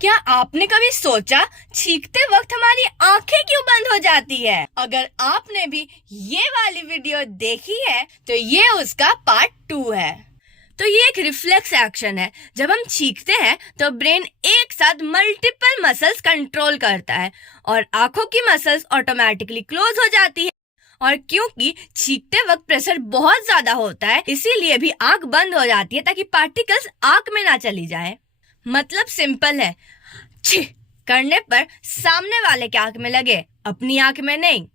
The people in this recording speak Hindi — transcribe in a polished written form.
क्या आपने कभी सोचा छींकते वक्त हमारी आंखें क्यों बंद हो जाती है? अगर आपने भी ये वाली वीडियो देखी है तो ये उसका पार्ट 2 है। तो ये एक रिफ्लेक्स एक्शन है। जब हम छींकते हैं तो ब्रेन एक साथ मल्टीपल मसल्स कंट्रोल करता है और आंखों की मसल्स ऑटोमेटिकली क्लोज हो जाती है। और क्योंकि छींकते वक्त प्रेशर बहुत ज्यादा होता है, इसीलिए भी आंख बंद हो जाती है ताकि पार्टिकल्स आंख में ना चली जाए। मतलब सिंपल है, छी करने पर सामने वाले की आंख में लगे, अपनी आंख में नहीं।